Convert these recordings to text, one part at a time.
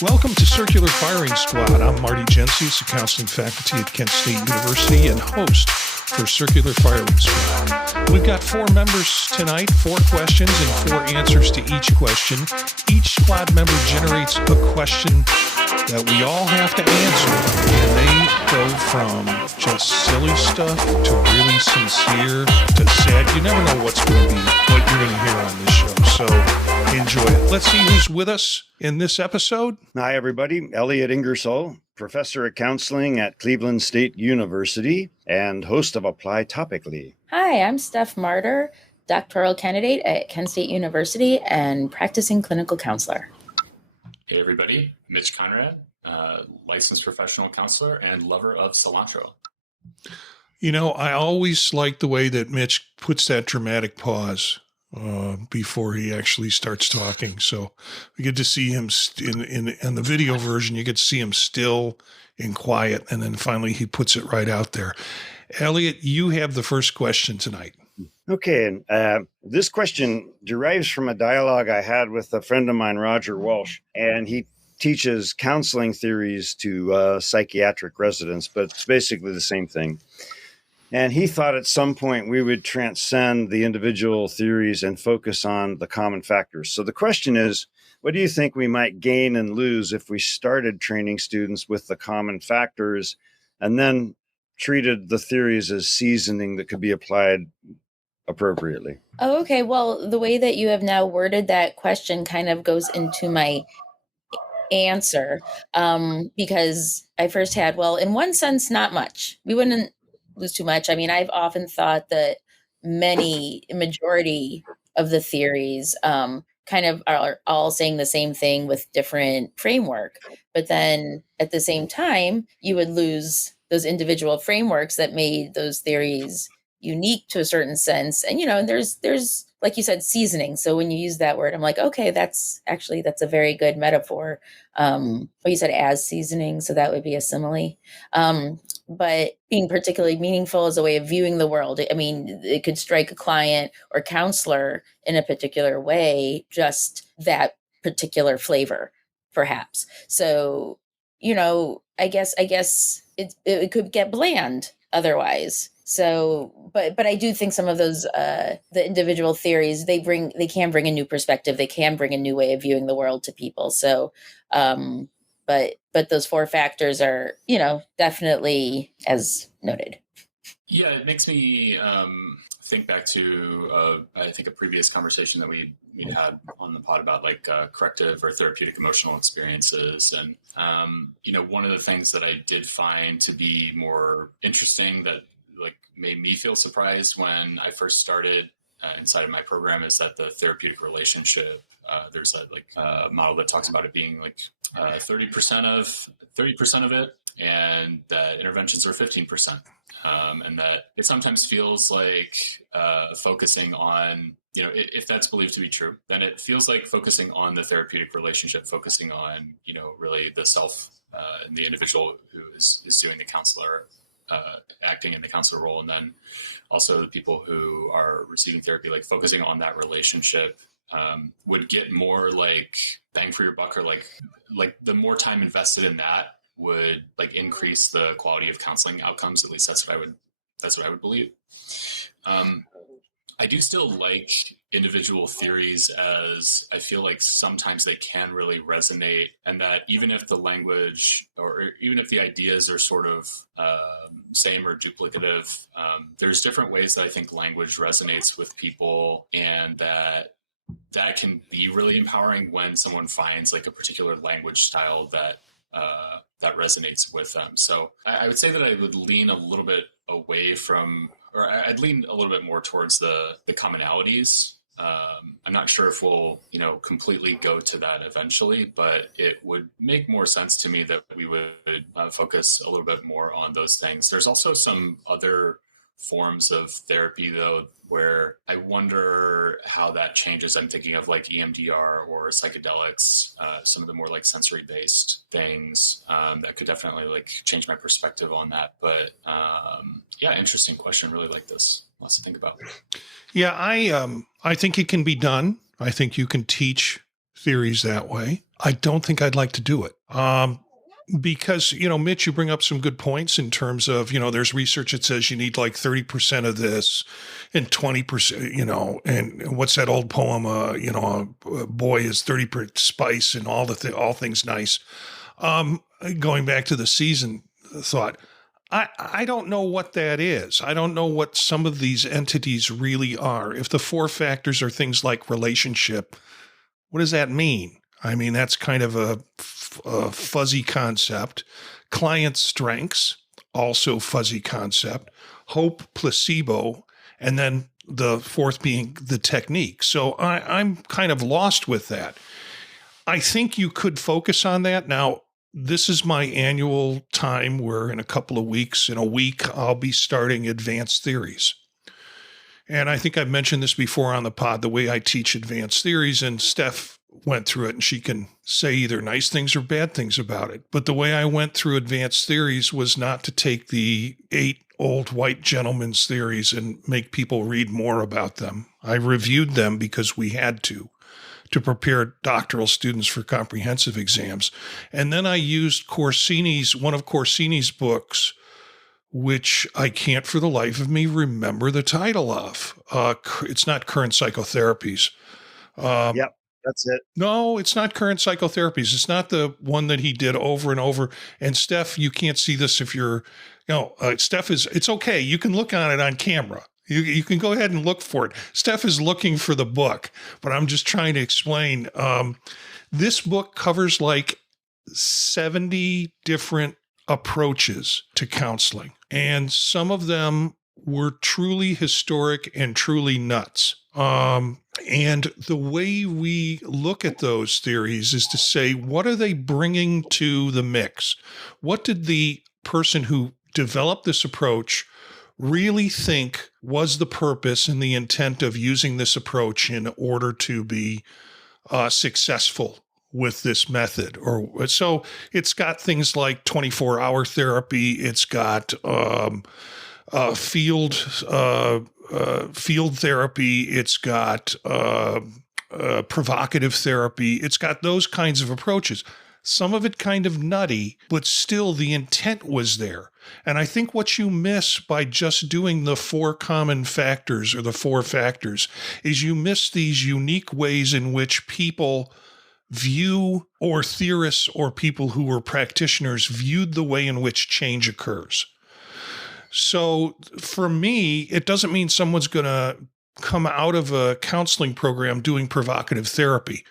Welcome to Circular Firing Squad. I'm Marty Gensius, a counseling faculty at Kent State University and host for Circular Firing Squad. We've got 4 members tonight, 4 questions and 4 answers to each question. Each squad member generates a question that we all have to answer, and they go from just silly stuff to really sincere to sad. You never know what you're going to hear on this show, so enjoy it. Let's see who's with us in this episode. Hi, everybody. Elliott Ingersoll, professor of counseling at Cleveland State University and host of Apply Topically. Hi, I'm Steph Martyr, doctoral candidate at Kent State University and practicing clinical counselor. Hey, everybody. Mitch Conrad, licensed professional counselor and lover of cilantro. You know, I always like the way that Mitch puts that dramatic pause before he actually starts talking. So we get to see him in the video version. You get to see him still and quiet, and then finally he puts it right out there. Elliott, you have the first question tonight. Okay. This question derives from a dialogue I had with a friend of mine, Roger Walsh, and he teaches counseling theories to psychiatric residents, but it's basically the same thing. And he thought at some point we would transcend the individual theories and focus on the common factors. So the question is, what do you think we might gain and lose if we started training students with the common factors and then treated the theories as seasoning that could be applied appropriately? Oh, okay. Well, the way that you have now worded that question kind of goes into my answer, because I first had, well, in one sense, not much. We wouldn't lose too much. I mean, I've often thought that majority of the theories kind of are all saying the same thing with different framework. But then at the same time, you would lose those individual frameworks that made those theories unique to a certain sense. And, you know, there's, like you said, seasoning. So when you use that word, I'm like, okay, that's a very good metaphor. Well, you said as seasoning, so that would be a simile. But being particularly meaningful as a way of viewing the world. I mean, it could strike a client or counselor in a particular way, just that particular flavor, perhaps. So, you know, I guess it could get bland otherwise. So, but I do think some of those, the individual theories, they can bring a new perspective. They can bring a new way of viewing the world to people. So, but those 4 factors are, you know, definitely as noted. Yeah, it makes me think back to, I think, a previous conversation that we'd had on the pod about like corrective or therapeutic emotional experiences. And, you know, one of the things that I did find to be more interesting that like made me feel surprised when I first started inside of my program is that the therapeutic relationship, there's a model that talks about it being like 30% of it, and that interventions are 15%. And that it sometimes feels like focusing on, you know, if that's believed to be true, then it feels like focusing on the therapeutic relationship, focusing on, you know, really the self and the individual who is doing the counselor, acting in the counselor role, and then also the people who are receiving therapy, like focusing on that relationship would get more like bang for your buck, or like the more time invested in that would like increase the quality of counseling outcomes. At least that's what I would believe. I do still like individual theories, as I feel like sometimes they can really resonate, and that even if the language or even if the ideas are sort of same or duplicative, there's different ways that I think language resonates with people, and that can be really empowering when someone finds like a particular language style that resonates with them. So I would say that I would lean a little bit away from, or I'd lean a little bit more towards the commonalities. I'm not sure if we'll, you know, completely go to that eventually, but it would make more sense to me that we would focus a little bit more on those things. There's also some other forms of therapy, though, where I wonder how that changes. I'm thinking of like EMDR or psychedelics, some of the more like sensory-based things that could definitely like change my perspective on that. But yeah, interesting question. Really like this. Lots to think about. Yeah, I think it can be done. I think you can teach theories that way. I don't think I'd like to do it. Because, Mitch, you bring up some good points in terms of, there's research that says you need like 30% of this and 20%, and what's that old poem, a boy is 30% spice and all things nice. Going back to the season thought, I don't know what that is. I don't know what some of these entities really are. If the 4 factors are things like relationship, what does that mean? I mean, that's kind of a fuzzy concept. Client strengths, also fuzzy concept. Hope, placebo, and then the 4th being the technique. So I'm kind of lost with that. I think you could focus on that. Now, this is my annual time where in a week, I'll be starting advanced theories. And I think I've mentioned this before on the pod, the way I teach advanced theories, and Steph went through it and she can say either nice things or bad things about it. But the way I went through advanced theories was not to take the 8 old white gentlemen's theories and make people read more about them. I reviewed them because we had to prepare doctoral students for comprehensive exams. And then I used one of Corsini's books, which I can't for the life of me remember the title of. It's not Current Psychotherapies. Yep, that's it. No, it's not Current Psychotherapies. It's not the one that he did over and over. And Steph, you can't see this if you're, Steph it's okay. You can look on it on camera. You can go ahead and look for it. Steph is looking for the book, but I'm just trying to explain. This book covers like 70 different approaches to counseling, and some of them were truly historic and truly nuts. And the way we look at those theories is to say, what are they bringing to the mix? What did the person who developed this approach really think was the purpose and the intent of using this approach in order to be successful with this method? Or so it's got things like 24-hour therapy. It's got field therapy. It's got provocative therapy. It's got those kinds of approaches. Some of it kind of nutty, but still the intent was there. And I think what you miss by just doing the 4 common factors or the 4 factors is you miss these unique ways in which people view, or theorists or people who were practitioners viewed the way in which change occurs. So for me, it doesn't mean someone's going to come out of a counseling program doing provocative therapy,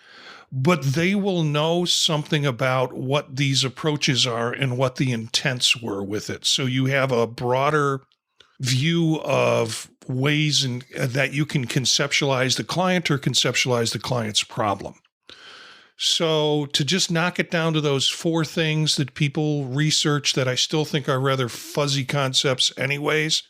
but they will know something about what these approaches are and what the intents were with it. So you have a broader view of ways that you can conceptualize the client or conceptualize the client's problem. So to just knock it down to those 4 things that people research that I still think are rather fuzzy concepts anyways,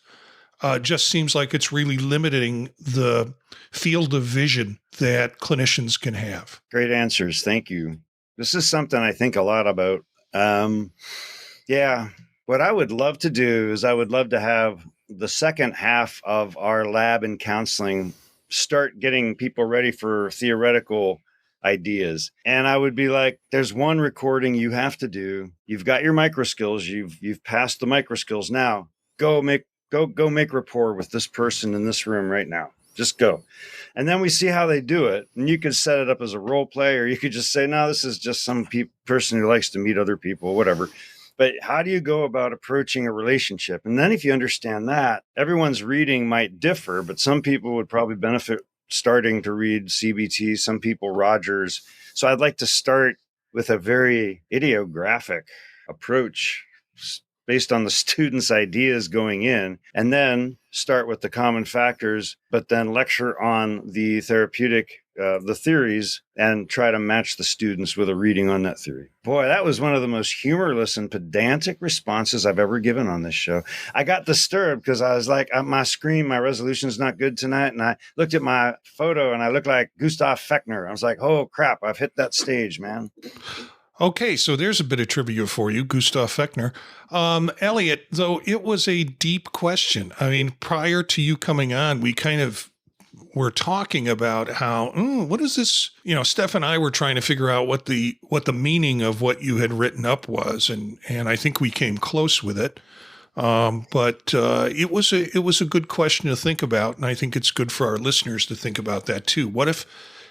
just seems like it's really limiting the field of vision that clinicians can have. Great answers. Thank you. This is something I think a lot about. What I would love to do is I would love to have the second half of our lab in counseling start getting people ready for theoretical ideas. And I would be like, there's one recording you have to do. You've got your micro skills. You've passed the micro skills. Now go make rapport with this person in this room right now. Just go. And then we see how they do it. And you could set it up as a role play, or you could just say, no, this is just some person who likes to meet other people, whatever. But how do you go about approaching a relationship? And then if you understand that, everyone's reading might differ, but some people would probably benefit starting to read CBT, some people Rogers. So I'd like to start with a very idiographic approach based on the students' ideas going in, and then start with the common factors, but then lecture on the therapeutic, the theories, and try to match the students with a reading on that theory. Boy, that was one of the most humorless and pedantic responses I've ever given on this show. I got disturbed because I was like, my resolution's not good tonight. And I looked at my photo and I looked like Gustav Fechner. I was like, oh crap, I've hit that stage, man. Okay, so there's a bit of trivia for you, Gustav Fechner. Elliott, though it was a deep question. I mean, prior to you coming on, we were talking about how, what is this? You know, Steph and I were trying to figure out what the meaning of what you had written up was. And I think we came close with it. But it was a good question to think about. And I think it's good for our listeners to think about that too. What if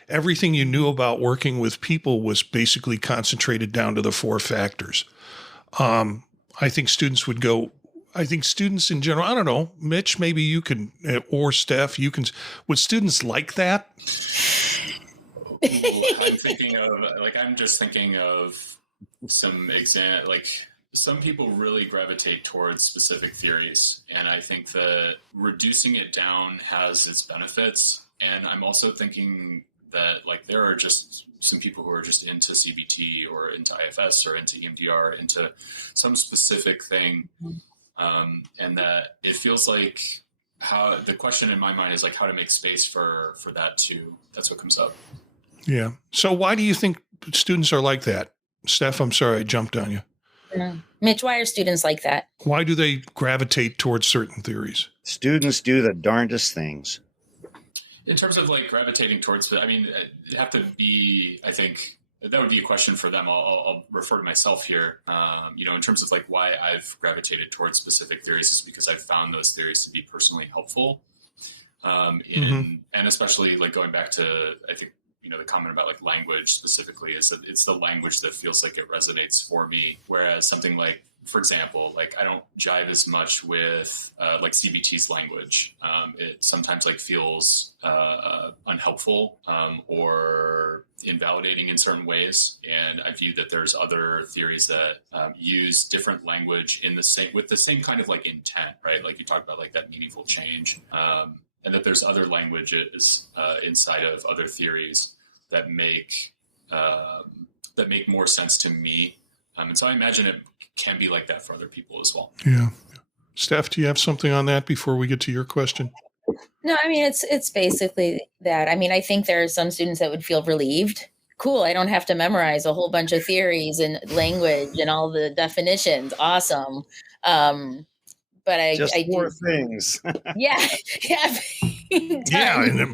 everything you knew about working with people was basically concentrated down to the 4 factors? I think students would go, I think students in general, I don't know, Mitch, maybe you can, or Steph, you can, would students like that? I'm just thinking of some some people really gravitate towards specific theories. And I think that reducing it down has its benefits. And I'm also thinking that like there are just some people who are just into CBT or into IFS or into EMDR, into some specific thing. And that it feels like how the question in my mind is like how to make space for that too. That's what comes up. Yeah. So why do you think students are like that? Steph, I'm sorry I jumped on you. Mitch, why are students like that? Why do they gravitate towards certain theories? Students do the darndest things. In terms of like gravitating towards, I mean, it'd have to be, I think that would be a question for them. I'll refer to myself here. In terms of like why I've gravitated towards specific theories is because I've found those theories to be personally helpful. And especially like going back to, I think, the comment about like language specifically is that it's the language that feels like it resonates for me. Whereas something like, for example, like I don't jive as much with like CBT's language. It sometimes like feels unhelpful or invalidating in certain ways. And I view that there's other theories that use different language with the same kind of like intent, right? Like you talk about like that meaningful change, and that there's other languages inside of other theories that make more sense to me. And so I imagine it can be like that for other people as well. Yeah. Steph, do you have something on that before we get to your question? No, I mean, it's basically that. I mean, I think there are some students that would feel relieved. Cool, I don't have to memorize a whole bunch of theories and language and all the definitions. Awesome. But I more do things. Yeah. Yeah.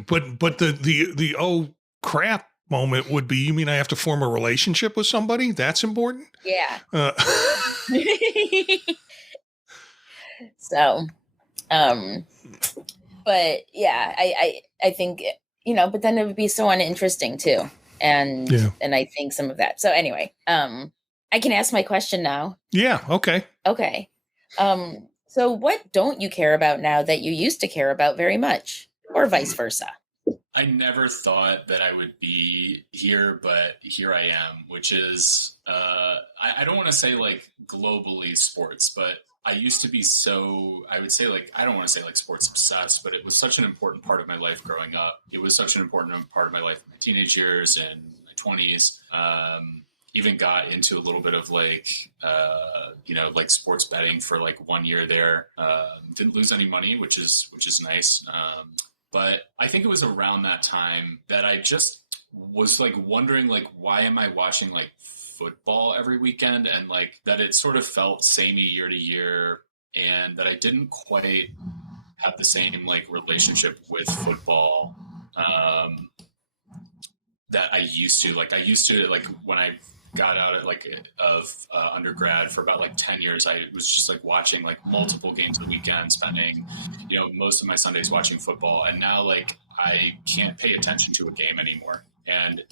But the oh crap moment would be, you mean I have to form a relationship with somebody? That's important? Yeah. So, but yeah, I think, but then it would be so uninteresting too. And I think some of that. So anyway, I can ask my question now. Yeah. Okay. Okay. So what don't you care about now that you used to care about very much, or vice versa? I never thought that I would be here, but here I am, which is, I don't want to say like globally sports, but I used to be I would say like, I don't want to say like sports obsessed, but it was such an important part of my life growing up. It was such an important part of my life in my teenage years and my 20s. Even got into a little bit of like, like sports betting for like 1 year there. Didn't lose any money, which is nice. But I think it was around that time that I just was like wondering, like, why am I watching like football every weekend? And like that it sort of felt samey year to year, and that I didn't quite have the same like relationship with football that I used to. Like I used to, like when I got out of undergrad for about like 10 years, I was just like watching like multiple games a weekend, spending, most of my Sundays watching football. And now like I can't pay attention to a game anymore. And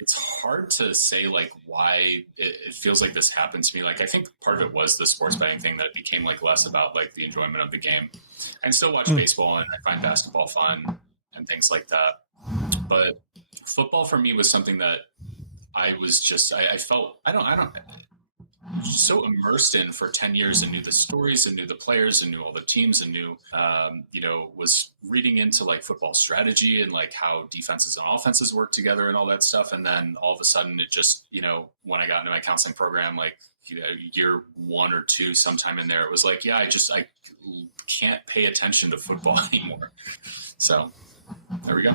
it's hard to say like why it feels like this happened to me. Like I think part of it was the sports betting thing, that it became like less about like the enjoyment of the game. I still watch baseball and I find basketball fun and things like that. But football for me was something that I was just, I felt, I don't so immersed in for 10 years, and knew the stories and knew the players and knew all the teams and knew, was reading into like football strategy and like how defenses and offenses work together and all that stuff. And then all of a sudden it just, when I got into my counseling program, like, year 1 or 2, sometime in there, it was like, I can't pay attention to football anymore. So there we go.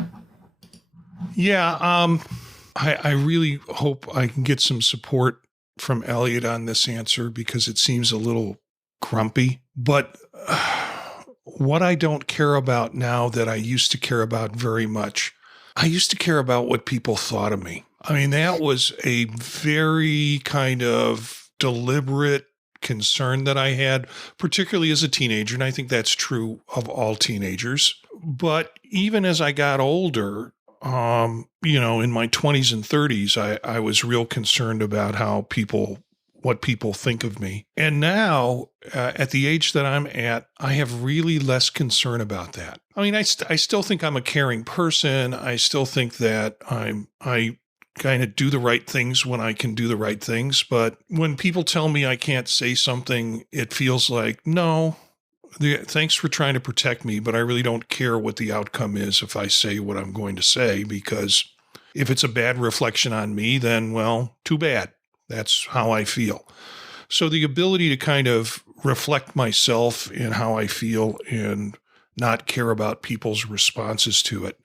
Yeah. I really hope I can get some support from Elliott on this answer, because it seems a little grumpy. But what I don't care about now that I used to care about very much. I used to care about what people thought of me. I mean, that was a very kind of deliberate concern that I had, particularly as a teenager. And I think that's true of all teenagers. But even as I got older, in my 20s and 30s, I was real concerned about what people think of me. And now, at the age that I'm at, I have really less concern about that. I mean, I still think I'm a caring person. I still think that I kind of do the right things when I can do the right things. But when people tell me I can't say something, it feels like, no, thanks for trying to protect me, but I really don't care what the outcome is if I say what I'm going to say, because if it's a bad reflection on me, then, well, too bad. That's how I feel. So the ability to kind of reflect myself in how I feel and not care about people's responses to it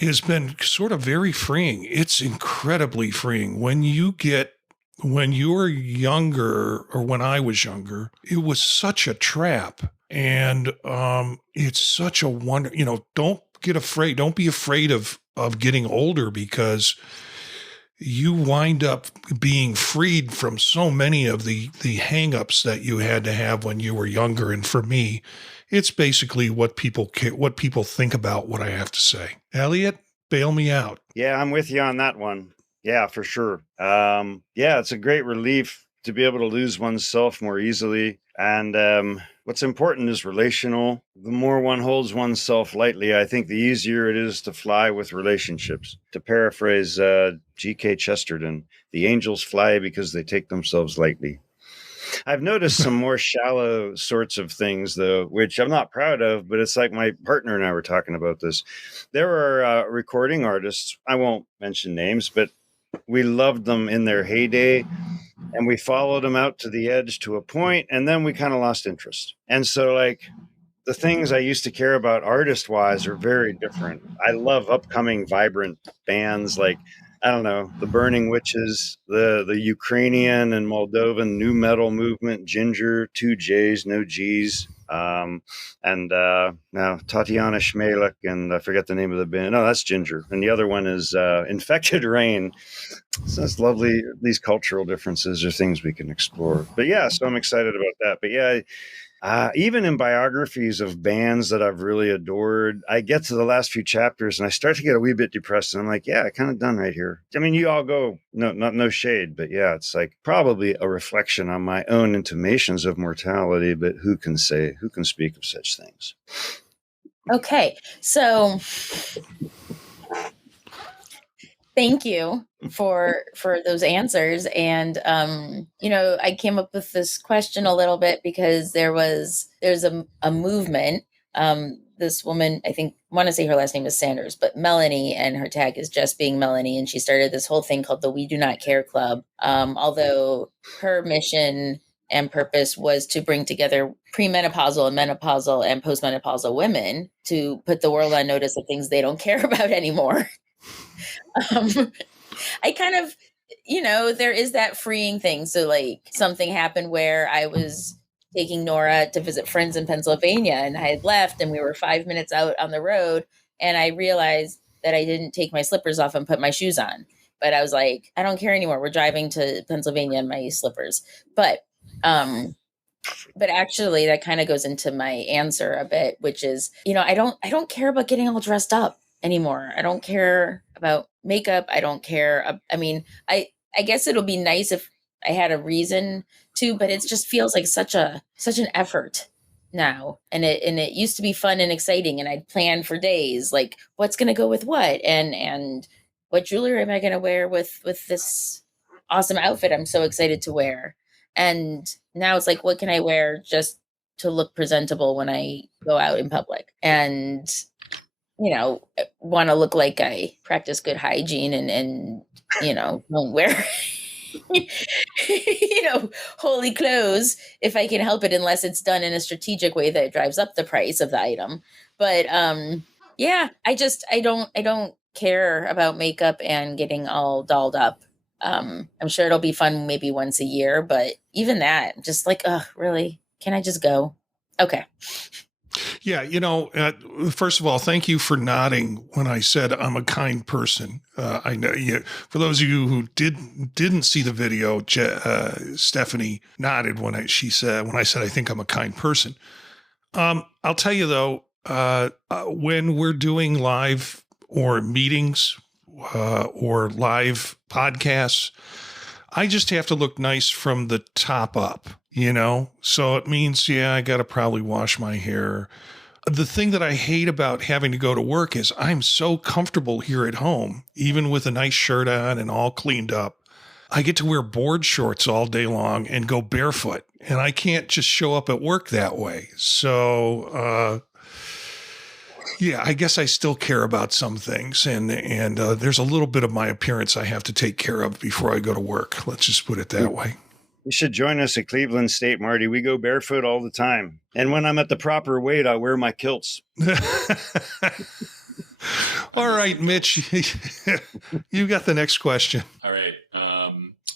has been sort of very freeing. It's incredibly freeing. When you're younger, or when I was younger, it was such a trap. And it's such a wonder, don't get afraid. Don't be afraid of getting older, because you wind up being freed from so many of the hangups that you had to have when you were younger. And for me, it's basically what people think about what I have to say. Elliott, bail me out. Yeah, I'm with you on that one. Yeah, for sure. It's a great relief to be able to lose oneself more easily. And what's important is relational. The more one holds oneself lightly, I think the easier it is to fly with relationships. To paraphrase G.K. Chesterton, the angels fly because they take themselves lightly. I've noticed some more shallow sorts of things, though, which I'm not proud of, but it's like my partner and I were talking about this. There are recording artists, I won't mention names, but we loved them in their heyday, and we followed them out to the edge to a point, and then we kind of lost interest. And so, like, the things I used to care about artist-wise are very different. I love upcoming, vibrant bands like, I don't know, the Burning Witches, the Ukrainian and Moldovan new metal movement, Ginger, 2 J's, no G's. Now Tatiana Shmelek, and I forget the name of the band. No, that's Ginger. And the other one is Infected Rain. So it's lovely. These cultural differences are things we can explore. But yeah, so I'm excited about that. But yeah, even in biographies of bands that I've really adored, I get to the last few chapters and I start to get a wee bit depressed. And I'm like, yeah, I kind of done right here. I mean, you all go, no shade, but yeah, it's like probably a reflection on my own intimations of mortality. But who can speak of such things? Okay, so thank you for those answers. And I came up with this question a little bit because there's a movement. This woman, I want to say her last name is Sanders, but Melanie, and her tag is just being Melanie, and she started this whole thing called the We Do Not Care Club. Although her mission and purpose was to bring together premenopausal and menopausal and postmenopausal women to put the world on notice of things they don't care about anymore. I kind of, there is that freeing thing. So like something happened where I was taking Nora to visit friends in Pennsylvania, and I had left and we were 5 minutes out on the road, and I realized that I didn't take my slippers off and put my shoes on. But I was like, I don't care anymore. We're driving to Pennsylvania in my slippers. But actually that kind of goes into my answer a bit, which is, I don't care about getting all dressed up anymore. I don't care about makeup. I don't care. I mean, I guess it'll be nice if I had a reason to, but it just feels like such an effort now. And it used to be fun and exciting, and I'd plan for days, like what's going to go with what, and what jewelry am I going to wear with this awesome outfit I'm so excited to wear. And now it's like, what can I wear just to look presentable when I go out in public? And want to look like I practice good hygiene and don't wear, holy clothes if I can help it, unless it's done in a strategic way that drives up the price of the item. But I don't care about makeup and getting all dolled up. I'm sure it'll be fun maybe once a year, but even that, just like, really, can I just go? Okay. Yeah, first of all, thank you for nodding when I said I'm a kind person. I know you. For those of you who didn't see the video, Stephanie nodded when I said I think I'm a kind person. I'll tell you though, when we're doing live or meetings or live podcasts, I just have to look nice from the top up, So it means, I got to probably wash my hair. The thing that I hate about having to go to work is I'm so comfortable here at home, even with a nice shirt on and all cleaned up. I get to wear board shorts all day long and go barefoot, and I can't just show up at work that way. So, I guess I still care about some things, and there's a little bit of my appearance I have to take care of before I go to work. Let's just put it that way. You should join us at Cleveland State, Marty. We go barefoot all the time. And when I'm at the proper weight, I wear my kilts. All right, Mitch, you got the next question. All right.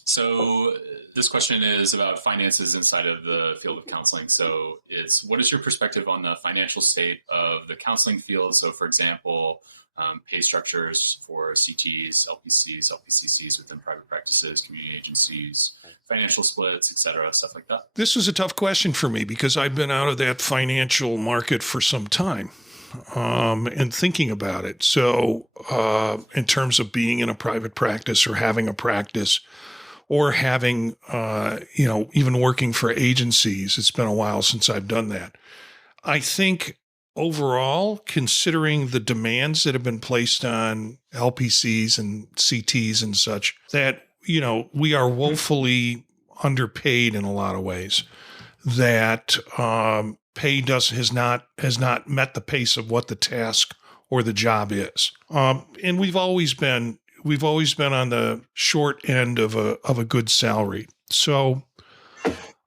So this question is about finances inside of the field of counseling. So what is your perspective on the financial state of the counseling field? So for example, pay structures for CTs, LPCs, LPCCs within private practices, community agencies, financial splits, et cetera, stuff like that. This is a tough question for me because I've been out of that financial market for some time and thinking about it. So in terms of being in a private practice or having a practice or having, even working for agencies, it's been a while since I've done that. I think overall, considering the demands that have been placed on LPCs and CTs and such, that, we are woefully underpaid in a lot of ways, that pay has not met the pace of what the task or the job is. And we've always been on the short end of a good salary. So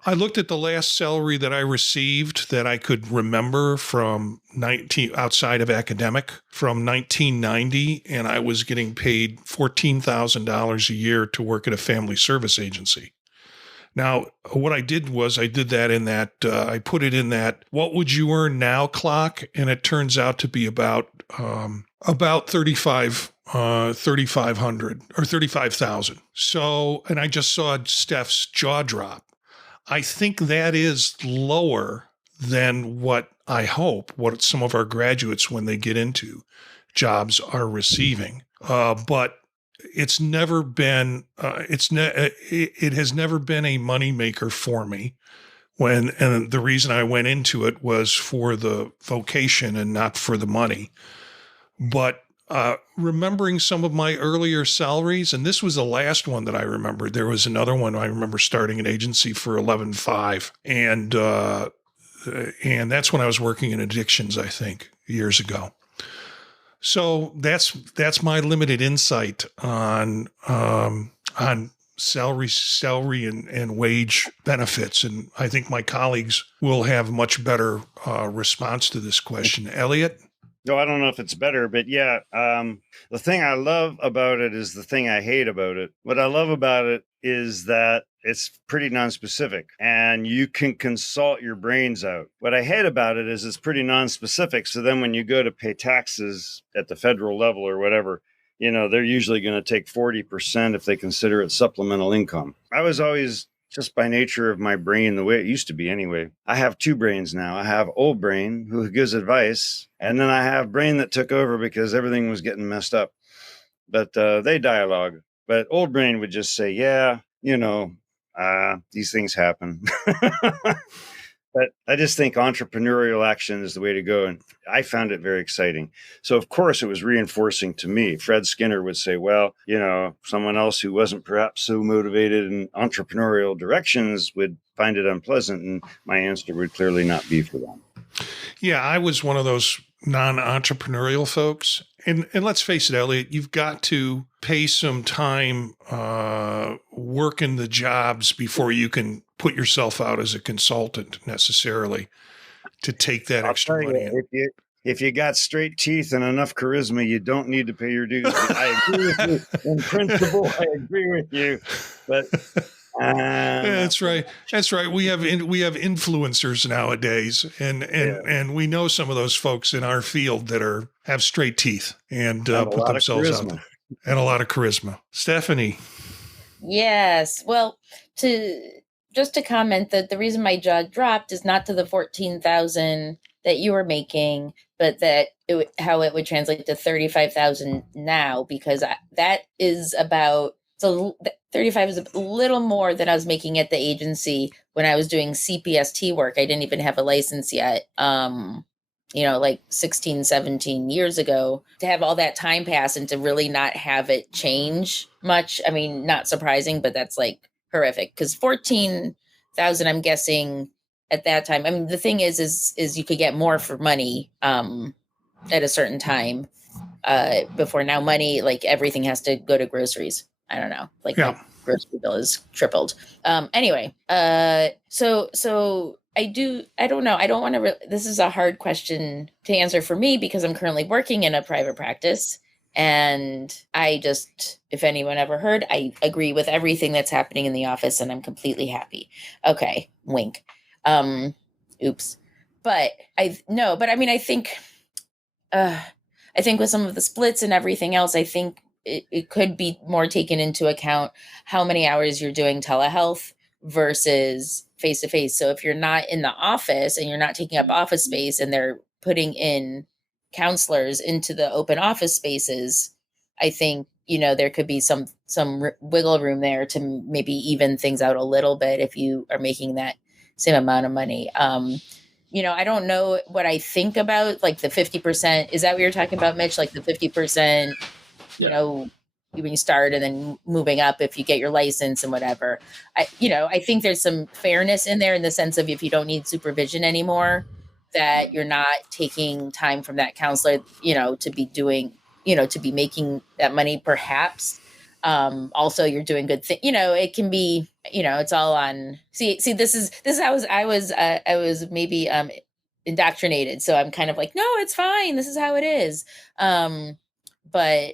I looked at the last salary that I received that I could remember from outside of academic from 1990, and I was getting paid $14,000 a year to work at a family service agency. Now, what I did was I put it in that what would you earn now clock, and it turns out to be about 3,500 or 35,000. So, and I just saw Steph's jaw drop. I think that is lower than what I hope, what some of our graduates, when they get into jobs, are receiving. But it's never been, it has never been a moneymaker for me. And the reason I went into it was for the vocation and not for the money. But remembering some of my earlier salaries, and this was the last one that I remembered. There was another one I remember starting an agency for $11,500, and that's when I was working in addictions, I think, years ago. So that's my limited insight on salary and wage benefits, and I think my colleagues will have much better response to this question. Elliott? No, I don't know if it's better, but yeah, the thing I love about it is the thing I hate about it. What I love about it is that it's pretty nonspecific and you can consult your brains out. What I hate about it is it's pretty nonspecific. So then when you go to pay taxes at the federal level or whatever, they're usually going to take 40% if they consider it supplemental income. I was always, just by nature of my brain, the way it used to be anyway, I have two brains now. I have old brain who gives advice, and then I have brain that took over because everything was getting messed up. But they dialogue. But old brain would just say, these things happen. But I just think entrepreneurial action is the way to go. And I found it very exciting. So, of course, it was reinforcing to me. Fred Skinner would say, well, someone else who wasn't perhaps so motivated in entrepreneurial directions would find it unpleasant. And my answer would clearly not be for them. Yeah, I was one of those non-entrepreneurial folks. And let's face it, Elliott, you've got to pay some time working the jobs before you can put yourself out as a consultant necessarily to take that extra money. If you got straight teeth and enough charisma, you don't need to pay your dues. I agree with you. In principle, I agree with you. But That's right. That's right. We have influencers nowadays, and we know some of those folks in our field that have straight teeth and put themselves out there, and a lot of charisma. Stephanie. Yes. Well, to comment that the reason my jaw dropped is not to the 14,000 that you were making, but that how it would translate to 35,000 now, because that is about, so 35 is a little more than I was making at the agency when I was doing CPST work. I didn't even have a license yet. Like 16, 17 years ago, to have all that time pass and to really not have it change much. I mean, not surprising, but that's like horrific, because 14,000, I'm guessing at that time. I mean, the thing is you could get more for money at a certain time before. Now money, like everything has to go to groceries. I don't know. Like my grocery bill is tripled. Anyway, so I don't know. I don't want to, this is a hard question to answer for me because I'm currently working in a private practice. And I just, if anyone ever heard, I agree with everything that's happening in the office and I'm completely happy. Okay. Wink. Oops. But I mean, I think with some of the splits and everything else, I think it could be more taken into account how many hours you're doing telehealth versus face-to-face. So if you're not in the office and you're not taking up office space and they're putting in counselors into the open office spaces, I think, there could be some wiggle room there to maybe even things out a little bit if you are making that same amount of money. I don't know what I think about like the 50%. Is that what you're talking about, Mitch? Like the 50%, when you start and then moving up if you get your license and whatever. I think there's some fairness in there in the sense of if you don't need supervision anymore, that you're not taking time from that counselor, to be doing, to be making that money perhaps. Also you're doing good things, it can be, it's all on, see, this is how I was maybe, indoctrinated. So I'm kind of like, no, it's fine. This is how it is. But,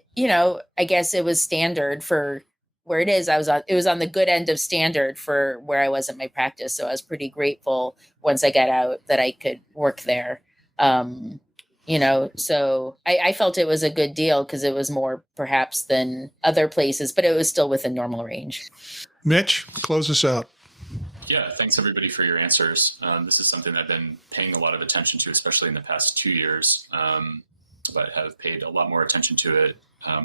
I guess it was standard for where it is. It was on the good end of standard for where I was at my practice. So I was pretty grateful once I got out that I could work there. So I felt it was a good deal because it was more perhaps than other places, but it was still within normal range. Mitch, close us out. Yeah, thanks everybody for your answers. This is something I've been paying a lot of attention to, especially in the past 2 years. But have paid a lot more attention to it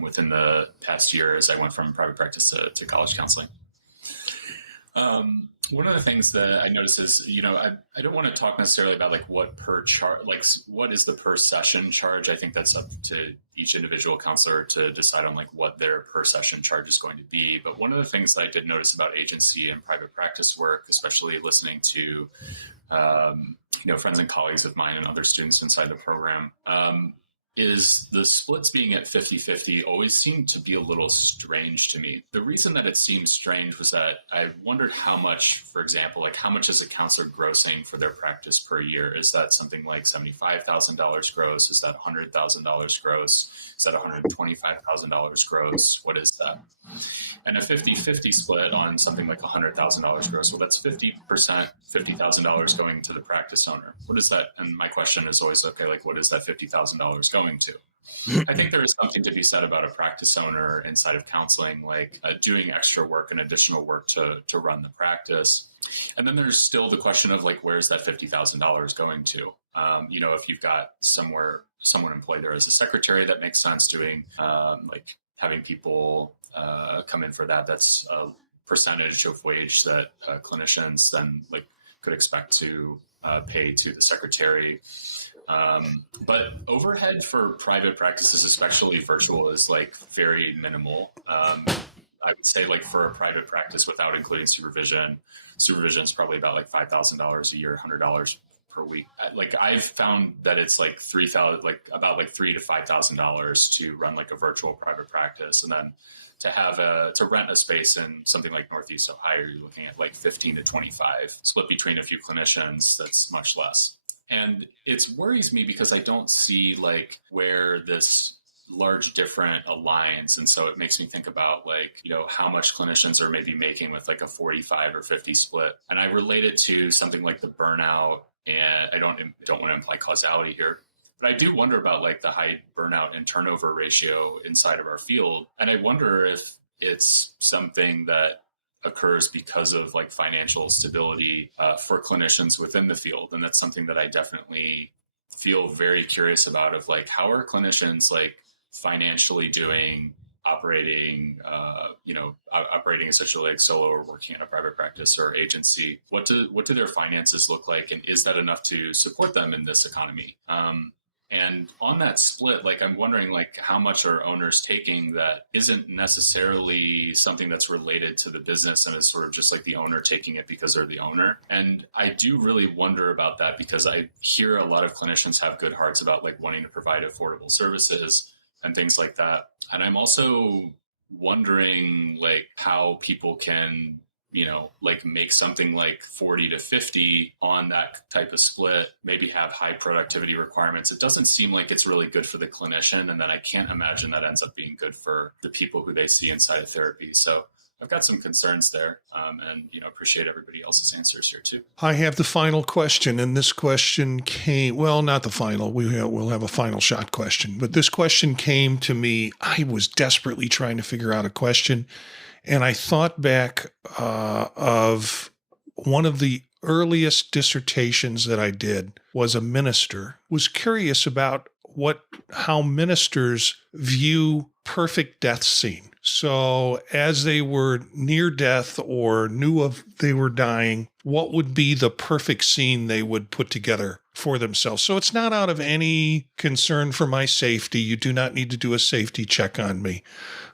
within the past year as I went from private practice to college counseling. One of the things that I noticed is, I don't want to talk necessarily about like what what is the per session charge. I think that's up to each individual counselor to decide on like what their per session charge is going to be. But one of the things that I did notice about agency and private practice work, especially listening to, friends and colleagues of mine and other students inside the program, is the splits being at 50-50 always seemed to be a little strange to me. The reason that it seemed strange was that I wondered how much, for example, like how much is a counselor grossing for their practice per year? Is that something like $75,000 gross? Is that $100,000 gross? Is that $125,000 gross? What is that? And a 50-50 split on something like $100,000 gross, well, that's 50%, $50,000 going to the practice owner. What is that? And my question is always, okay, like what is that $50,000 going to? I think there is something to be said about a practice owner inside of counseling, like doing extra work and additional work to run the practice. And then there's still the question of like, where's that $50,000 going to? If you've got someone employed there as a secretary, that makes sense. Doing like having people come in for that. That's a percentage of wage that clinicians then like could expect to pay to the secretary. But overhead for private practices, especially virtual, is like very minimal. I would say like for a private practice without including supervision is probably about like $5,000 a year, $100 per week. Like I've found that it's like about $3,000 to $5,000 to run like a virtual private practice, and then to rent a space in something like Northeast Ohio, you're looking at like 15 to 25 split between a few clinicians. That's much less. And it worries me because I don't see like where this large different alliance. And so it makes me think about like, how much clinicians are maybe making with like a 45 or 50 split. And I relate it to something like the burnout, and I don't want to imply causality here, but I do wonder about like the high burnout and turnover ratio inside of our field. And I wonder if it's something that occurs because of like financial stability for clinicians within the field. And that's something that I definitely feel very curious about, of like, how are clinicians like financially doing, operating, operating essentially like solo or working in a private practice or agency. What do their finances look like? And is that enough to support them in this economy? And on that split, like, I'm wondering, like, how much are owners taking that isn't necessarily something that's related to the business and is sort of just like the owner taking it because they're the owner. And I do really wonder about that, because I hear a lot of clinicians have good hearts about like wanting to provide affordable services and things like that. And I'm also wondering like how people can like make something like 40 to 50 on that type of split, maybe have high productivity requirements. It doesn't seem like it's really good for the clinician. And then I can't imagine that ends up being good for the people who they see inside of therapy. So I've got some concerns there, and appreciate everybody else's answers here too. I have the final question, and this question came, well, not the final. We'll have a final shot question, but this question came to me. I was desperately trying to figure out a question, and I thought back of one of the earliest dissertations that I did was a minister, was curious about how ministers view perfect death scene. So as they were near death or knew they were dying, what would be the perfect scene they would put together for themselves? So it's not out of any concern for my safety. You do not need to do a safety check on me.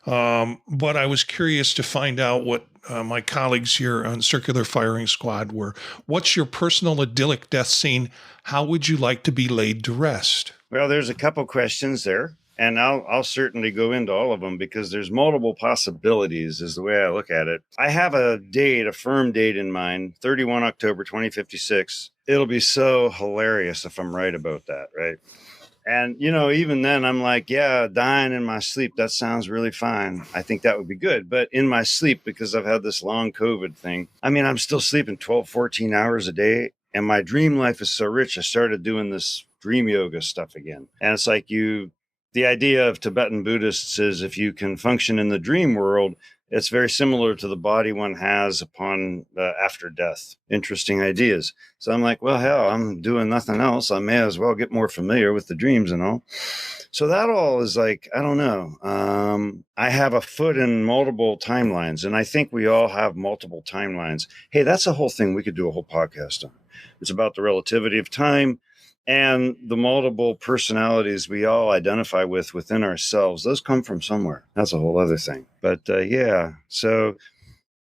But I was curious to find out what my colleagues here on Circular Firing Squad were. What's your personal idyllic death scene? How would you like to be laid to rest? Well, there's a couple questions there, and I'll certainly go into all of them because there's multiple possibilities is the way I look at it. I have a firm date in mind, 31 October 2056. It'll be so hilarious if I'm right about that, right? And, even then I'm like, yeah, dying in my sleep, that sounds really fine. I think that would be good. But in my sleep, because I've had this long COVID thing, I'm still sleeping 12, 14 hours a day. And my dream life is so rich. I started doing this dream yoga stuff again. And it's like the idea of Tibetan Buddhists is if you can function in the dream world, it's very similar to the body one has upon after death. Interesting ideas. So I'm like, well, hell, I'm doing nothing else. I may as well get more familiar with the dreams and all. So that all is like, I don't know. I have a foot in multiple timelines, and I think we all have multiple timelines. Hey, that's a whole thing we could do a whole podcast on. It's about the relativity of time and the multiple personalities we all identify with within ourselves. Those come from somewhere. That's a whole other thing. But yeah, so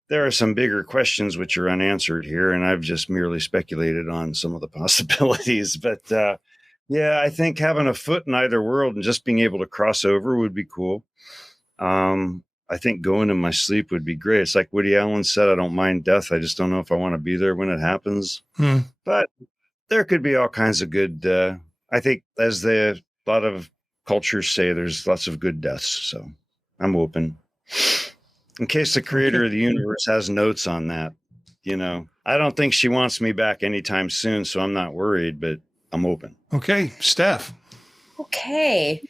there are some bigger questions which are unanswered here, and I've just merely speculated on some of the possibilities. But yeah, I think having a foot in either world and just being able to cross over would be cool. I think going in my sleep would be great. It's like Woody Allen said, I don't mind death. I just don't know if I want to be there when it happens. But there could be all kinds of good, I think, as a lot of cultures say, there's lots of good deaths. So I'm open. In case the creator of the universe has notes on that, I don't think she wants me back anytime soon, so I'm not worried, but I'm open. Okay, Steph. Okay.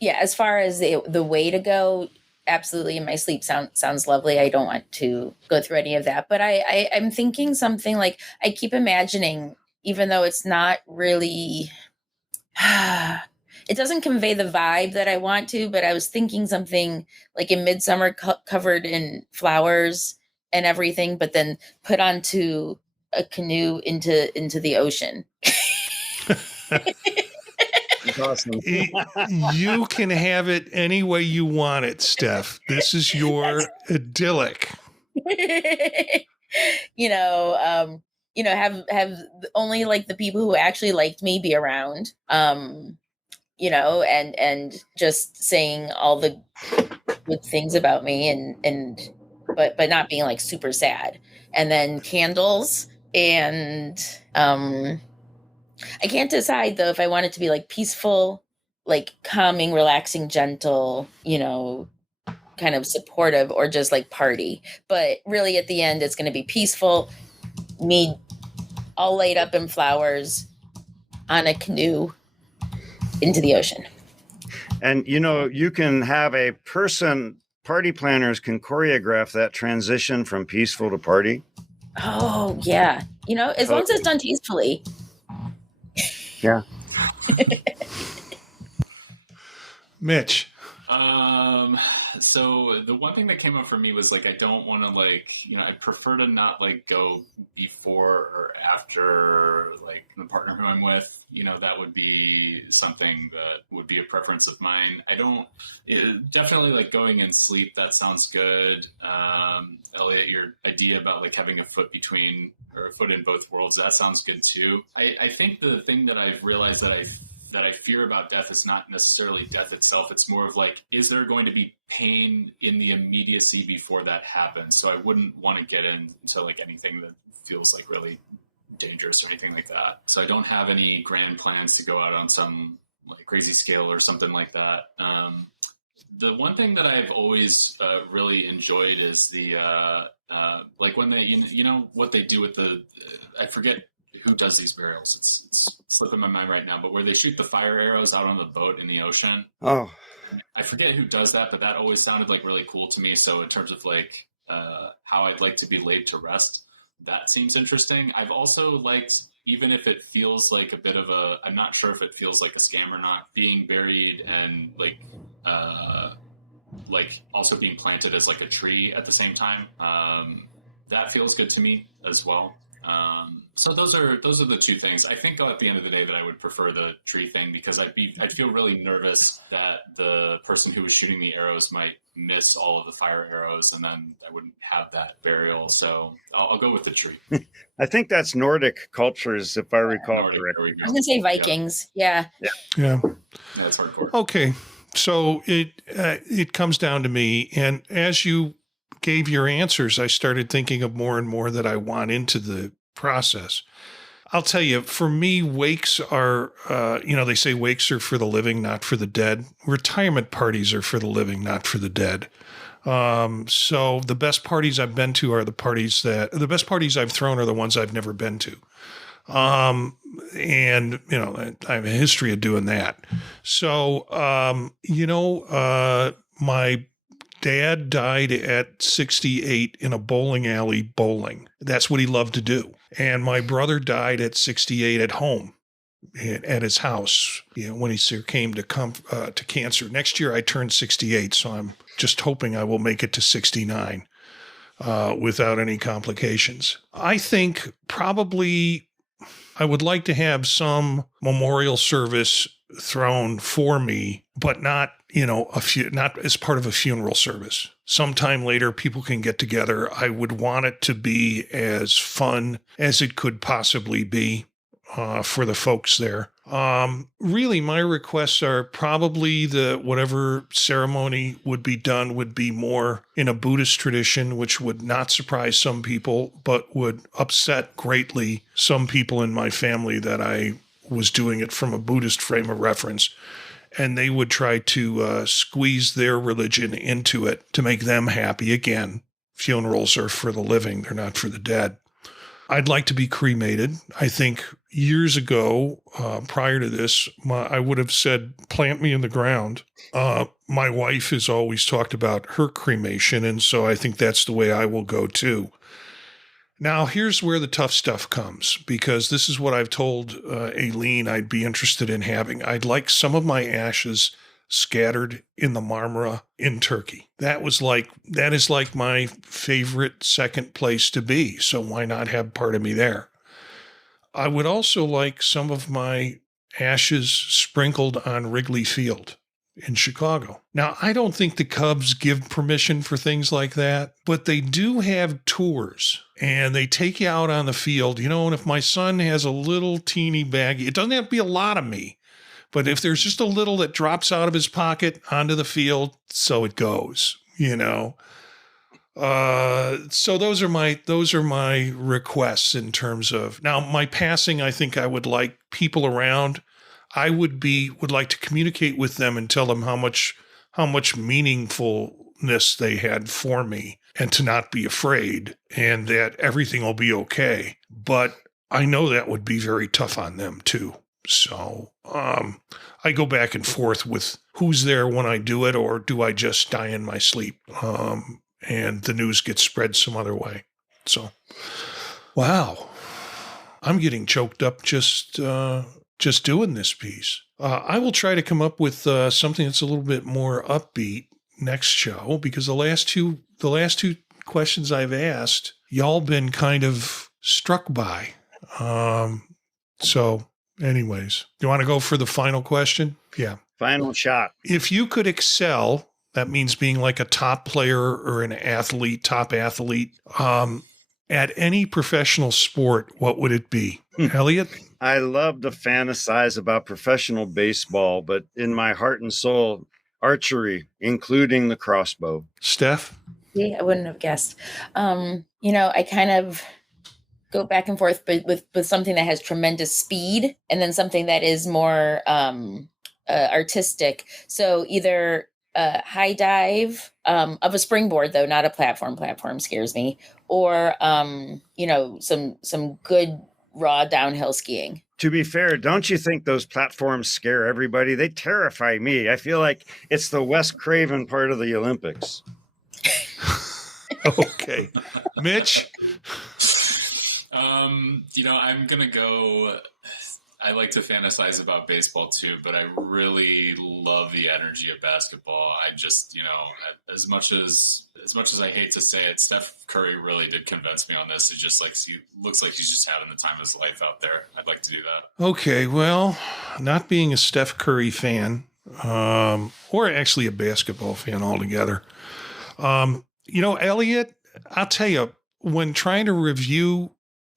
Yeah, as far as the way to go, absolutely in my sleep sounds lovely. I don't want to go through any of that, but I'm thinking something like, I keep imagining, even though it's not really, it doesn't convey the vibe that I want to, but I was thinking something like in Midsummer covered in flowers and everything, but then put onto a canoe into the ocean. Awesome. You can have it any way you want it, Steph. This is your idyllic. Have only like the people who actually liked me be around, and just saying all the good things about me but not being like super sad. And then candles and I can't decide though if I want it to be like peaceful like calming, relaxing, gentle, kind of supportive, or just like party. But really at the end, it's going to be peaceful, me all laid up in flowers on a canoe into the ocean. And, you can have a person, party planners can choreograph that transition from peaceful to party. Oh, yeah. As long as it's done tastefully. Yeah. Mitch. So the one thing that came up for me was like, I don't want to I prefer to not go before or after the partner who I'm with. That would be something that would be a preference of mine. Definitely going in sleep. That sounds good. Elliott, your idea about having a foot between or a foot in both worlds, that sounds good too. I think the thing that I've realized that I fear about death is not necessarily death itself. It's more of is there going to be pain in the immediacy before that happens? So I wouldn't want to get into anything that feels really dangerous or anything like that. So I don't have any grand plans to go out on some crazy scale or something like that. The one thing that I've always really enjoyed is the when they what they do with I forget who does these burials. It's slipping my mind right now, but where they shoot the fire arrows out on the boat in the ocean. Oh, I forget who does that, but that always sounded really cool to me. So in terms of how I'd like to be laid to rest, that seems interesting. I've also liked, even if it feels like a bit of I'm not sure if it feels like a scam or not, being buried and also being planted as a tree at the same time. That feels good to me as well. So those are the two things. I think at the end of the day that I would prefer the tree thing, because I'd feel really nervous that the person who was shooting the arrows might miss all of the fire arrows, and then I wouldn't have that burial. So I'll go with the tree. I think that's Nordic cultures, if I recall correctly. I was going to say Vikings. Yeah. Yeah. That's hardcore. Okay. So it comes down to me, and as you gave your answers, I started thinking of more and more that I want into the process. I'll tell you, for me, wakes are, they say wakes are for the living, not for the dead. Retirement parties are for the living, not for the dead. So the best parties I've been to are the best parties I've thrown are the ones I've never been to. And, I have a history of doing that. So, my dad died at 68 in a bowling alley bowling. That's what he loved to do. And my brother died at 68 at home at his house, when he succumbed to cancer. Next year I turned 68, so I'm just hoping I will make it to 69 without any complications. I think probably I would like to have some memorial service thrown for me, but not, not as part of a funeral service. Sometime later, people can get together. I would want it to be as fun as it could possibly be for the folks there. Really, my requests are probably whatever ceremony would be done would be more in a Buddhist tradition, which would not surprise some people, but would upset greatly some people in my family that I was doing it from a Buddhist frame of reference. And they would try to squeeze their religion into it to make them happy. Again, funerals are for the living. They're not for the dead. I'd like to be cremated. I think years ago, prior to this, I would have said, plant me in the ground. My wife has always talked about her cremation, and so I think that's the way I will go too. Now, here's where the tough stuff comes, because this is what I've told Aileen I'd be interested in having. I'd like some of my ashes scattered in the Marmara in Turkey. That is like my favorite second place to be, so why not have part of me there? I would also like some of my ashes sprinkled on Wrigley Field in Chicago. Now, I don't think the Cubs give permission for things like that, but they do have tours, and they take you out on the field, and if my son has a little teeny baggie, it doesn't have to be a lot of me, but if there's just a little that drops out of his pocket onto the field, so it goes, So those are my requests in terms of, now my passing. I think I would like people around. I would like to communicate with them and tell them how much meaningfulness they had for me, and to not be afraid, and that everything will be okay. But I know that would be very tough on them too. So I go back and forth with who's there when I do it, or do I just die in my sleep and the news gets spread some other way. So, wow, I'm getting choked up just doing this piece. I will try to come up with something that's a little bit more upbeat next show, because the last two questions I've asked, y'all been kind of struck by. So anyways, you want to go for the final question? Yeah. Final shot. If you could excel, that means being like a top player or an athlete, top athlete, at any professional sport, what would it be? Elliott? I love to fantasize about professional baseball, but in my heart and soul, archery, including the crossbow. Steph? Yeah, I wouldn't have guessed. I kind of go back and forth, but with something that has tremendous speed, and then something that is more artistic. So either high dive of a springboard, though not a platform. Platform scares me. Or some good raw downhill skiing. To be fair, don't you think those platforms scare everybody? They terrify me. I feel like it's the Wes Craven part of the Olympics. Okay. Mitch? I'm going to go. I like to fantasize about baseball too, but I really love the energy of basketball. I just, as much as I hate to say it, Steph Curry really did convince me on this. It just he looks like he's just having the time of his life out there. I'd like to do that. Okay, well, not being a Steph Curry fan, or actually a basketball fan altogether, Elliott, I'll tell you, when trying to review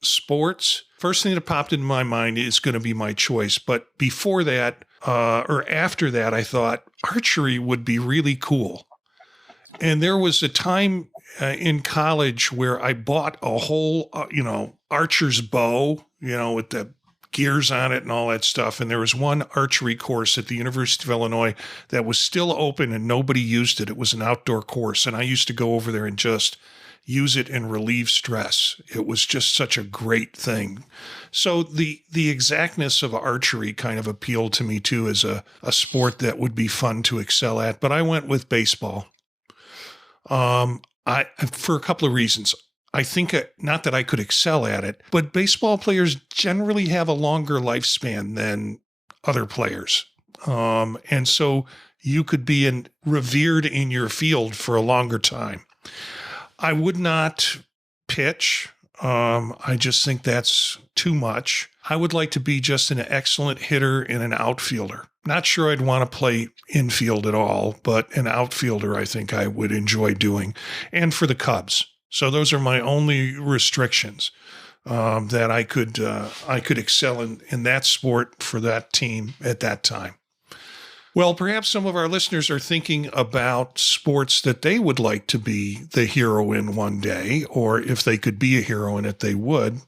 sports, first thing that popped into my mind is going to be my choice. But before that, or after that, I thought archery would be really cool. And there was a time in college where I bought a whole, archer's bow, with the gears on it and all that stuff. And there was one archery course at the University of Illinois that was still open and nobody used it. It was an outdoor course. And I used to go over there and just use it and relieve stress. It was just such a great thing. So the exactness of archery kind of appealed to me too as a sport that would be fun to excel at. But I went with baseball. For a couple of reasons. I think not that I could excel at it, but baseball players generally have a longer lifespan than other players. And so you could be revered in your field for a longer time. I would not pitch. I just think that's too much. I would like to be just an excellent hitter and an outfielder. Not sure I'd want to play infield at all, but an outfielder I think I would enjoy doing. And for the Cubs. So those are my only restrictions, that I could excel in that sport for that team at that time. Well, perhaps some of our listeners are thinking about sports that they would like to be the hero in one day, or if they could be a hero in it, they would.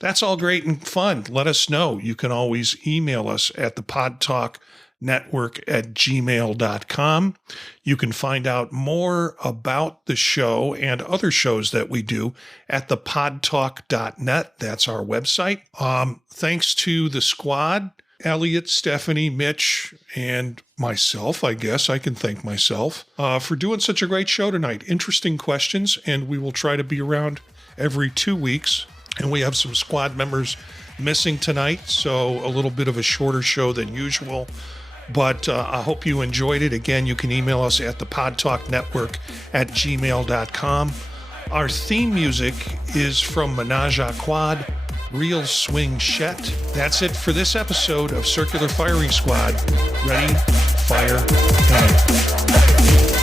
That's all great and fun. Let us know. You can always email us at thepodtalknetwork@gmail.com. You can find out more about the show and other shows that we do at thepodtalk.net. That's our website. Thanks to the squad, Elliott, Stephanie, Mitch, and myself, I guess I can thank myself, for doing such a great show tonight. Interesting questions, and we will try to be around every 2 weeks. And we have some squad members missing tonight, so a little bit of a shorter show than usual. But I hope you enjoyed it. Again, you can email us at thepodtalknetwork@gmail.com. Our theme music is from Menage a Quad, Real Swing Shet. That's it for this episode of Circular Firing Squad. Ready, fire, aim.